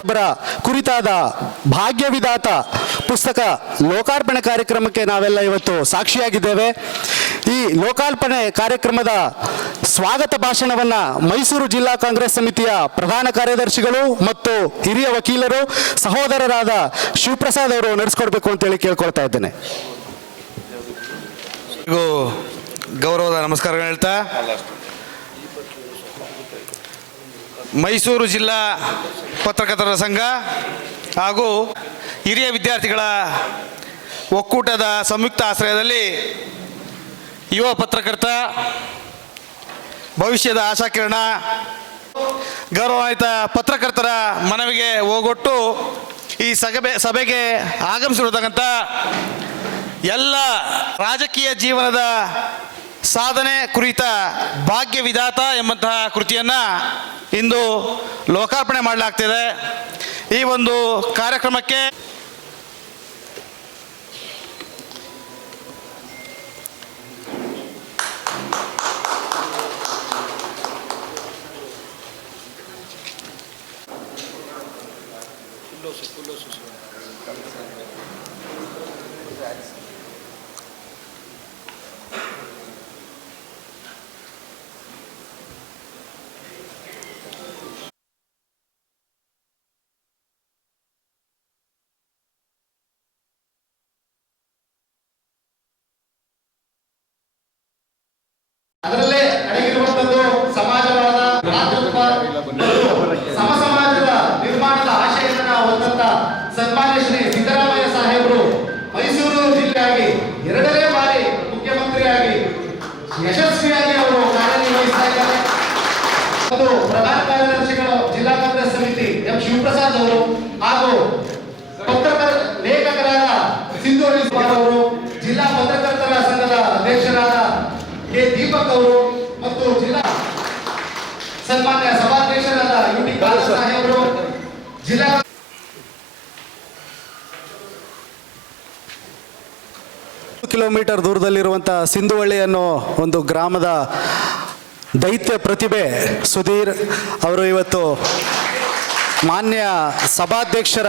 ಒಬ್ಬರ ಕುರಿತಾದ ಭಾಗ್ಯವಿದಾತ ಪುಸ್ತಕ ಲೋಕಾರ್ಪಣೆ ಕಾರ್ಯಕ್ರಮಕ್ಕೆ ನಾವೆಲ್ಲ ಇವತ್ತು ಸಾಕ್ಷಿಯಾಗಿದ್ದೇವೆ. ಈ ಲೋಕಾರ್ಪಣೆ ಕಾರ್ಯಕ್ರಮದ ಸ್ವಾಗತ ಭಾಷಣವನ್ನ ಮೈಸೂರು ಜಿಲ್ಲಾ ಕಾಂಗ್ರೆಸ್ ಸಮಿತಿಯ ಪ್ರಧಾನ ಕಾರ್ಯದರ್ಶಿಗಳು ಮತ್ತು ಹಿರಿಯ ವಕೀಲರು, ಸಹೋದರರಾದ ಶಿವಪ್ರಸಾದ್ ಅವರು ನಡೆಸ್ಕೊಡ್ಬೇಕು ಅಂತೇಳಿ ಕೇಳ್ಕೊಳ್ತಾ ಇದ್ದೇನೆ. ಗೌರವದ ನಮಸ್ಕಾರ ಹೇಳ್ತಾ. ಮೈಸೂರು ಜಿಲ್ಲಾ ಪತ್ರಕರ್ತರ ಸಂಘ ಹಾಗೂ ಹಿರಿಯ ವಿದ್ಯಾರ್ಥಿಗಳ ಒಕ್ಕೂಟದ ಸಂಯುಕ್ತ ಆಶ್ರಯದಲ್ಲಿ ಯುವ ಪತ್ರಕರ್ತ ಭವಿಷ್ಯದ ಆಶಾಕಿರಣ, ಗೌರವಾನ್ವಿತ ಪತ್ರಕರ್ತರ ಮನವಿಗೆ ಹೋಗೊಟ್ಟು ಈ ಸಭೆ ಸಭೆಗೆ ಆಗಮಿಸಿರತಕ್ಕಂಥ ಎಲ್ಲ ರಾಜಕೀಯ ಜೀವನದ ಸಾಧನೆ ಕುರಿತ ಭಾಗ್ಯ ವಿಧಾತ ಎಂಬಂತಹ ಕೃತಿಯನ್ನು ಇಂದು ಲೋಕಾರ್ಪಣೆ ಮಾಡಲಾಗ್ತಿದೆ. ಈ ಒಂದು ಕಾರ್ಯಕ್ರಮಕ್ಕೆ ಸಮ ಸಮಾಜದ ನಿರ್ಮಾಣದ ಆಶಯವನ್ನು ಹೊತ್ತಂತ ಸನ್ಮಾನ್ಯ ಶ್ರೀ ಸಿದ್ದರಾಮಯ್ಯ ಸಾಹೇಬರು ಮೈಸೂರು ಜಿಲ್ಲೆಯಾಗಿ ಎರಡನೇ ಬಾರಿ ಮುಖ್ಯಮಂತ್ರಿಯಾಗಿ ಯಶಸ್ವಿಯಾಗಿ ಅವರು ಕಾರ್ಯನಿರ್ವಹಿಸ್ತಾ ಇದ್ದಾರೆ. ಪ್ರಧಾನ ಕಾರ್ಯದರ್ಶಿಗಳು ಜಿಲ್ಲಾ ಕಾಂಗ್ರೆಸ್ ಸಮಿತಿ ಎಂ ಶಿವಪ್ರಸಾದ್ ಅವರು ಹಾಗೂ ಪತ್ರಕರ್ತ ಲೇಖಕರಾದ ಸಿಂಧೂರಿ ಅವರು, ಜಿಲ್ಲಾ ಪತ್ರಕರ್ತರ ಸಂಘದ ಅಧ್ಯಕ್ಷರಾದ ಕೆ ದೀಪಕ್ ಅವರು ಸನ್ಮಾನ್ಯ ಸಭಾಧ್ಯಕ್ಷರಾದ ಯು ಟಿ ಸಾಹೇಬರು ಜಿಲ್ಲಾ ಕಿಲೋಮೀಟರ್ ದೂರದಲ್ಲಿರುವಂಥ ಸಿಂಧುವಳ್ಳಿ ಅನ್ನೋ ಒಂದು ಗ್ರಾಮದ ದೈತ್ಯ ಪ್ರತಿಭೆ ಸುಧೀರ್ ಅವರು ಇವತ್ತು ಮಾನ್ಯ ಸಭಾಧ್ಯಕ್ಷರ